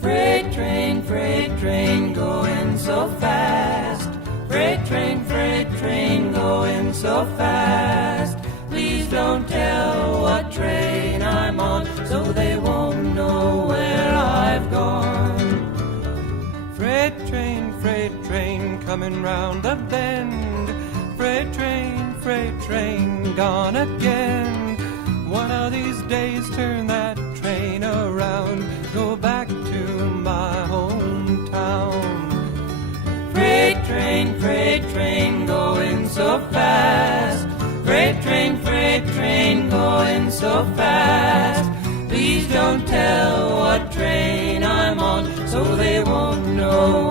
Freight train going so fast. Freight train going so fast. Please don't tell what train I'm on, so they won't know where I've gone. Freight train coming round the bend. Freight train gone again. One of these days turn that train around, go back to my hometown. Freight train going so fast. Freight train going so fast. Please don't tell what train I'm on, so they won't know.